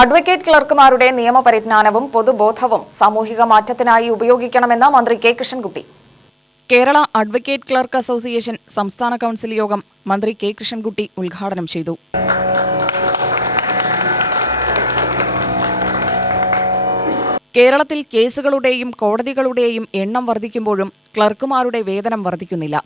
Advocate ക്ലർക്കുമാരുടെ നിയമപരിജ്ഞാനവും പൊതുബോധവും സാമൂഹിക മാറ്റത്തിനായി ഉപയോഗിക്കണമെന്ന് മന്ത്രി K Krishnankutty. Kerala advocate clerk association സംസ്ഥാന കൗൺസിൽ യോഗം മന്ത്രി കെ കൃഷ്ണൻകുട്ടി ഉദ്ഘാടനം ചെയ്തു. കേരളത്തിൽ കേസുകളുടെയും കോടതികളുടെയും എണ്ണം വർദ്ധിക്കുമ്പോഴും ക്ലർക്കുമാരുടെ വേതനം വർദ്ധിക്കുന്നില്ല.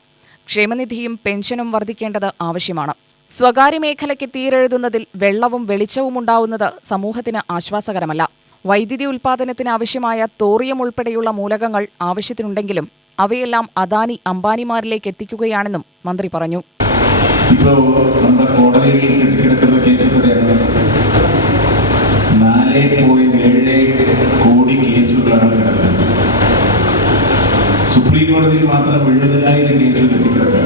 ക്ഷേമനിധിയും പെൻഷനും വർദ്ധിക്കേണ്ടത് ആവശ്യമാണ്. സ്വകാര്യ മേഖലയ്ക്ക് തീരെഴുതുന്നതിൽ വെള്ളവും വെളിച്ചവും ഉണ്ടാവുന്നത് സമൂഹത്തിന് ആശ്വാസകരമല്ല. വൈദ്യുതി ഉൽപ്പാദനത്തിന് ആവശ്യമായ തോറിയം ഉൾപ്പെടെയുള്ള മൂലകങ്ങൾ ആവശ്യത്തിനുണ്ടെങ്കിലും അവയെല്ലാം അദാനി അംബാനിമാരിലേക്ക് എത്തിക്കുകയാണെന്നും മന്ത്രി പറഞ്ഞു. സുപ്രീം കോടതിയിൽ മാത്രം എഴുപതിനായിരം കേസ് കെട്ടിക്കിടക്കുകയാണ്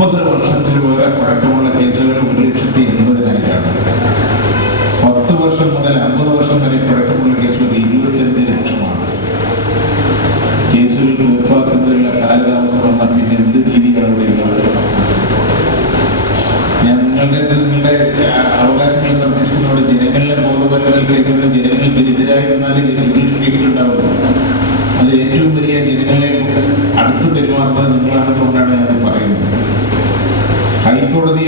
മുപ്പത് വർഷത്തിൽ വേറെ പഴക്കമുള്ള കേസുകൾ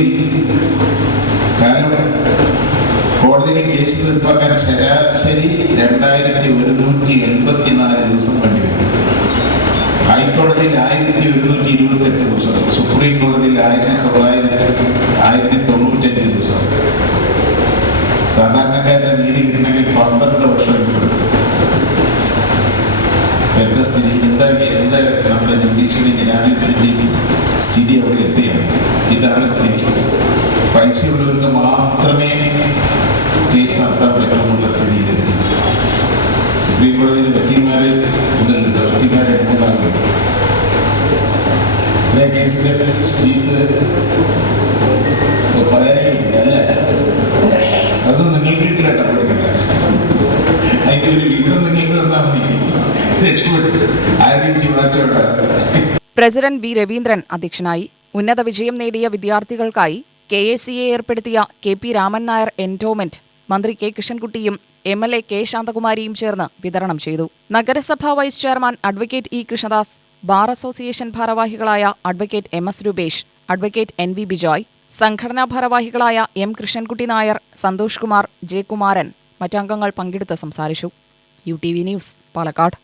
ഹൈക്കോടതിയിൽ കാരണം കോടതിയിൽ കേസ് തീർപ്പാക്കാൻ ശരാശരി രണ്ടായിരത്തി ഒരുന്നൂറ്റി എൺപത്തിനാല് ദിവസം വേണ്ടിവരും. ഹൈക്കോടതിയിൽ ആയിരത്തി ഒരുന്നൂറ്റി ഇരുപത്തെട്ട് ദിവസം സുപ്രീം കോടതിയിൽ ആയിരത്തി സുപ്രീം കോടതിയിൽ വക്കീൽമാരെ മുതലുണ്ട് വക്കീൽമാരെ കേസിന്റെ ഫീസ് അല്ല? അതൊന്നും നിങ്ങൾക്ക് കിട്ടില്ല അതിന്റെ ഒരു വിഹിതം നിങ്ങൾക്ക് തന്നാൽ പ്രസിഡന്റ് ബി രവീന്ദ്രൻ അധ്യക്ഷനായി. ഉന്നത വിജയം നേടിയ വിദ്യാർത്ഥികൾക്കായി കെ എ സി എ ഏർപ്പെടുത്തിയ K P Raman Nair endowment. മന്ത്രി കെ കൃഷ്ണൻകുട്ടിയും എം എൽ എ കെ ശാന്തകുമാരിയും ചേർന്ന് വിതരണം ചെയ്തു. നഗരസഭാ vice chairman advocate E Krishnadas bar association ഭാരവാഹികളായ advocate M S Rupesh advocate N V Bijoy സംഘടനാ ഭാരവാഹികളായ എം കൃഷ്ണൻകുട്ടി നായർ സന്തോഷ് കുമാർ ജെ കുമാരൻ മറ്റംഗങ്ങൾ പങ്കെടുത്ത് സംസാരിച്ചു. U T V news Palakkad.